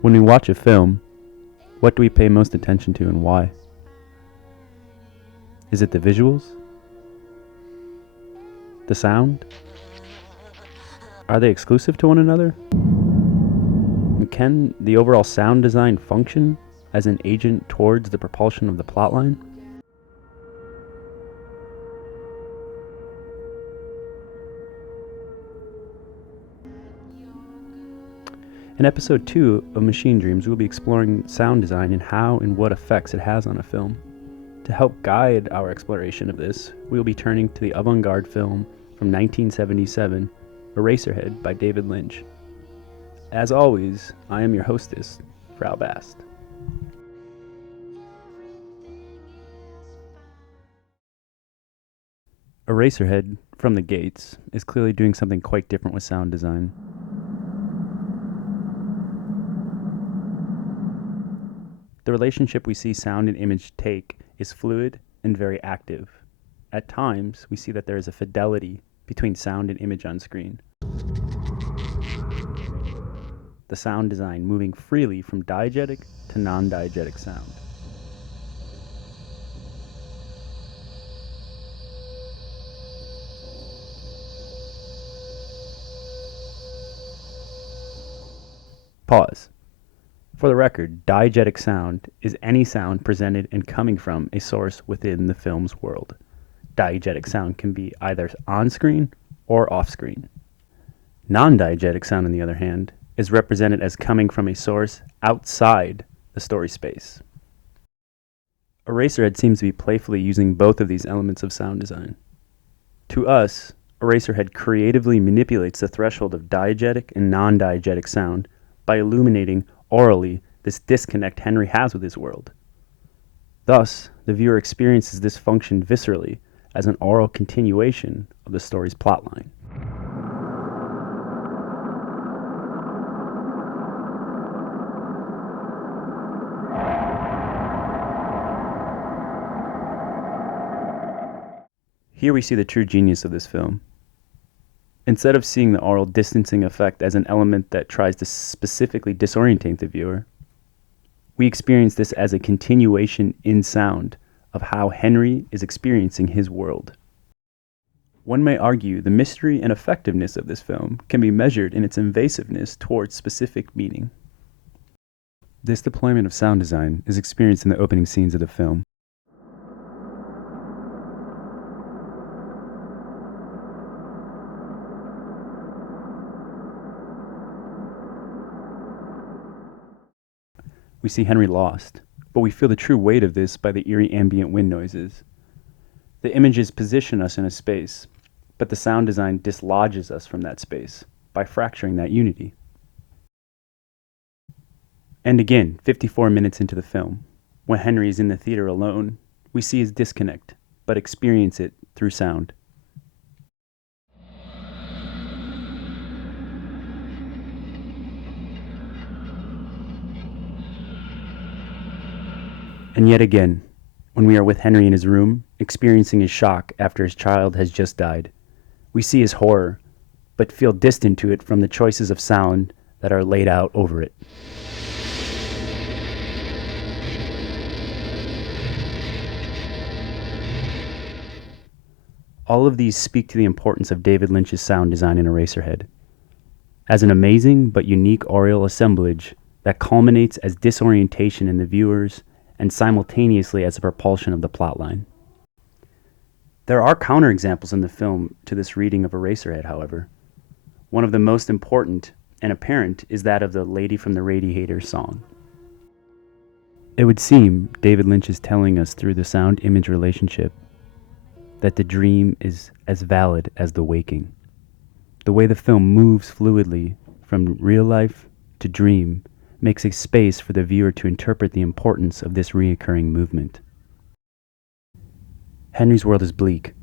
When we watch a film, what do we pay most attention to and why? Is it the visuals? The sound? Are they exclusive to one another? And can the overall sound design function as an agent towards the propulsion of the plotline? In episode 2 of Machine Dreams, we'll be exploring sound design and how and what effects it has on a film. To help guide our exploration of this, we'll be turning to the avant-garde film from 1977, Eraserhead by David Lynch. As always, I am your hostess, Frau Bast. Eraserhead, from the gates, is clearly doing something quite different with sound design. The relationship we see sound and image take is fluid and very active. At times, we see that there is a fidelity between sound and image on screen. The sound design moving freely from diegetic to non-diegetic sound. Pause. For the record, diegetic sound is any sound presented and coming from a source within the film's world. Diegetic sound can be either on-screen or off-screen. Non-diegetic sound, on the other hand, is represented as coming from a source outside the story space. Eraserhead seems to be playfully using both of these elements of sound design. To us, Eraserhead creatively manipulates the threshold of diegetic and non-diegetic sound by illuminating orally this disconnect Henry has with his world. Thus, the viewer experiences this function viscerally as an oral continuation of the story's plotline. Here we see the true genius of this film. Instead of seeing the oral distancing effect as an element that tries to specifically disorientate the viewer, we experience this as a continuation in sound of how Henry is experiencing his world. One may argue the mystery and effectiveness of this film can be measured in its invasiveness towards specific meaning. This deployment of sound design is experienced in the opening scenes of the film. We see Henry lost, but we feel the true weight of this by the eerie ambient wind noises. The images position us in a space, but the sound design dislodges us from that space by fracturing that unity. And again, 54 minutes into the film, when Henry is in the theater alone, we see his disconnect, but experience it through sound. And yet again, when we are with Henry in his room, experiencing his shock after his child has just died, we see his horror, but feel distant to it from the choices of sound that are laid out over it. All of these speak to the importance of David Lynch's sound design in Eraserhead, as an amazing but unique aural assemblage that culminates as disorientation in the viewers and simultaneously as a propulsion of the plotline. There are counterexamples in the film to this reading of Eraserhead, however. One of the most important and apparent is that of the Lady from the Radiator song. It would seem David Lynch is telling us through the sound-image relationship that the dream is as valid as the waking. The way the film moves fluidly from real life to dream makes a space for the viewer to interpret the importance of this reoccurring movement. Henry's world is bleak,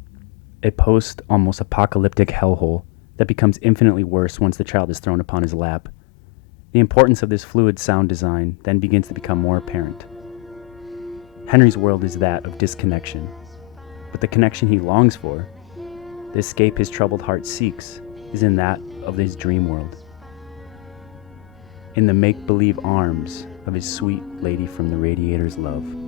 a post-almost apocalyptic hellhole that becomes infinitely worse once the child is thrown upon his lap. The importance of this fluid sound design then begins to become more apparent. Henry's world is that of disconnection, but the connection he longs for, the escape his troubled heart seeks, is in that of his dream world. in the make-believe arms of his sweet lady from the radiator's love.